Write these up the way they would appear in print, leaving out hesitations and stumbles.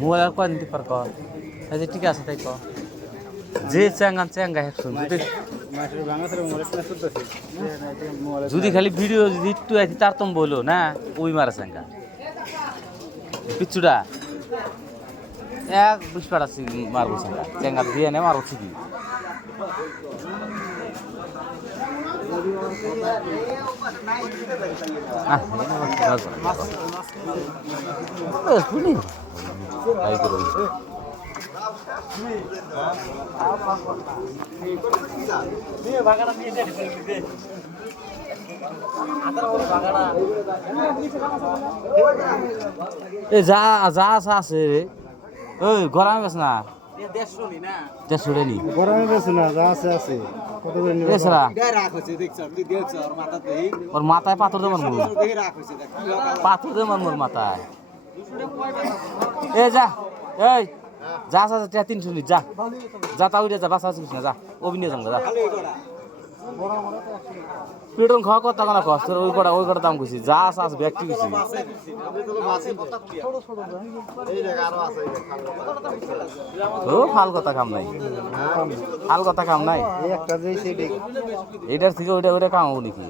mobile আর কয়দিন tipper ক যে ঠিক আছে তাই ক যে চ্যাঙ্গা চ্যাঙ্গা হেডফোন যদি খালি ভিডিও যদি একটু আইতি তার তো বলো না ওই মারা চ্যাঙ্গা পিচ্ছুটা এক বিস্পাট আছে মারবো চ্যাঙ্গা চ্যাঙ্গা দিয়ে নে মারবো ঠিকই শুনি তাই করে এ যা যা আছে রে ওই গরমে বেশ না গরমে বেশি না যা আছে আছে কত করে নিবে ওর মাথায় পাথর দেব পাথর দেব মোর মাথায় এ যা এই যা যা 300 নি যা যা তাও যা বাসা আছে না যা অভিনয় যাম যা পেটন খাওয়া কথা কোনা কষ্ট ওই কটা দাম কইছি যা আছে ব্যক্তি কইছি ও ফাল কথা কাম নাই ফাল কথা কাম নাই এই একটা যেই সেটা এইটার থেকে ওইটা কাম হবো নাকি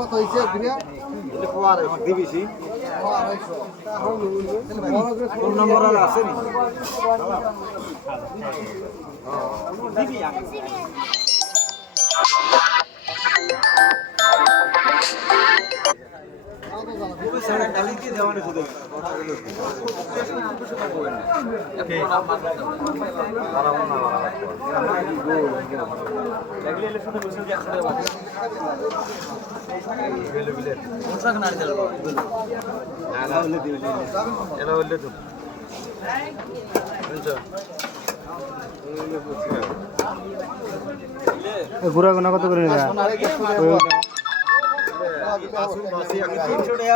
কত হইছে বিয়া এটা কোয়ার দিবিছি কোন নম্বর আছে নি দিবি ঘুরা গোনা কত করে নিবা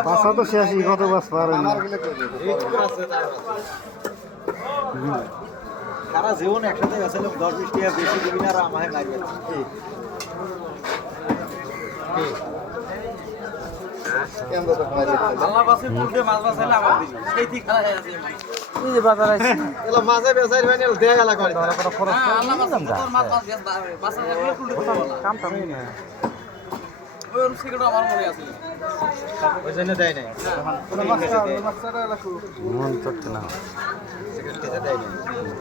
বাসা তো শেষই কত বাস পারেন সারা জীবন একসাথে গেছিলাম 10-20 টাকা বেশি দিবি না আর আমায় মারবে আল্লাহ বাসে পুরো মাছ বাসাইলে আমার দিবি সেই ঠিক খেলা হয়ে আছে এই যে বাজার আইছে এলা মাছে বেচাই ভাই দেয়া গেলা করে আল্লাহ বাসে তোর মাছ বাসা কাম টাম না ওই ওর সিগারেট আমার মনে আছে ওই জন্য দেয় নাই মন করতে না সিগারেট খেতে দেয় নাই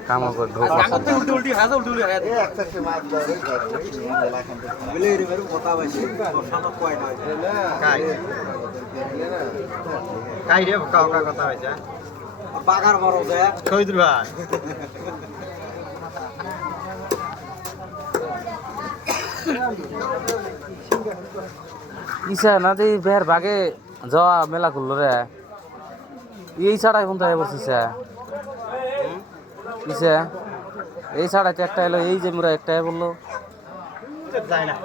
কাম করে কামতে উল্টি হাজা উল্টি এই একটা মাছ দাও বলে রে মেরু কথা বাইছে সামনে কয় না কাই কাই রে কাকা কথা বাইছে বাগার বড় যায় কইদুর ভাই ইসা না যে বের বাগে যাওয়া মেলা করলো রে এই ছাড়াই কোন তাই বসিছে ইসা এই ছাড়াই একটা এলো এই যে মোরা একটা বললো যায় না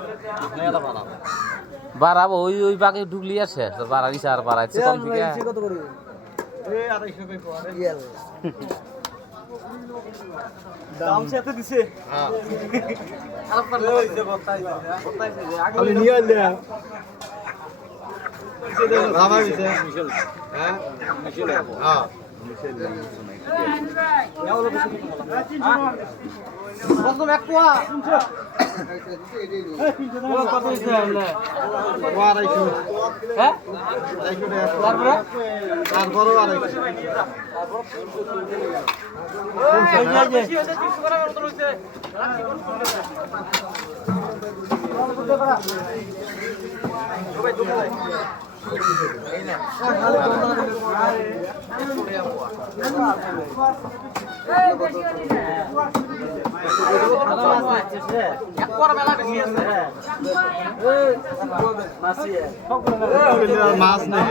বাড়াবো ওই বাগে ঢুকলি আছে তোর বাড়ার ইসা আর বাড়াইছে কম থেকে কত করে এ 250 কই পড়ে রিয়েল দাম সাথে দিছে হ্যাঁ খারাপ করে দিছে বতাইছে আগে নিয়ে আইলে বাবা দিছে মিশেল হ্যাঁ মিশেল হ্যাঁ মিশেল কত এক কোয়া শুনছো কত হইছে আইলে কোয়া রাইছো হ্যাঁ রাইছো তারপরে তারপরে আড়াইছো মাছ নেই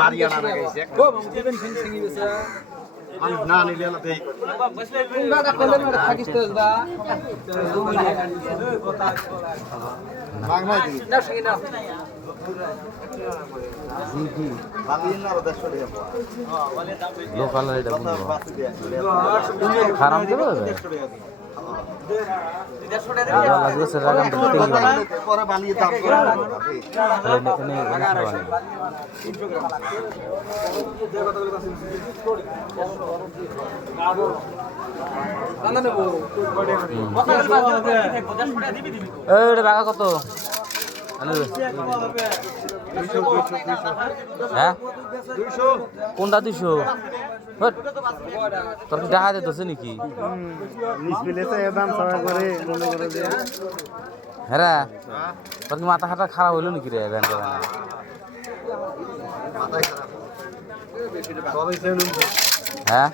মারিয়ানা লাগাইছে না নিলে না দেই বাংলায় দিই লোকাল এটা খারাপ দেবে পরে বানিয়ে দাম টাকা কত হ্যাঁ কোনটা 200 তোর কি টাকা দিতেছে নাকি হ্যাঁ তোর কি মাথা খাটা খারাপ হইলো নাকি রে ব্যান্ড হ্যাঁ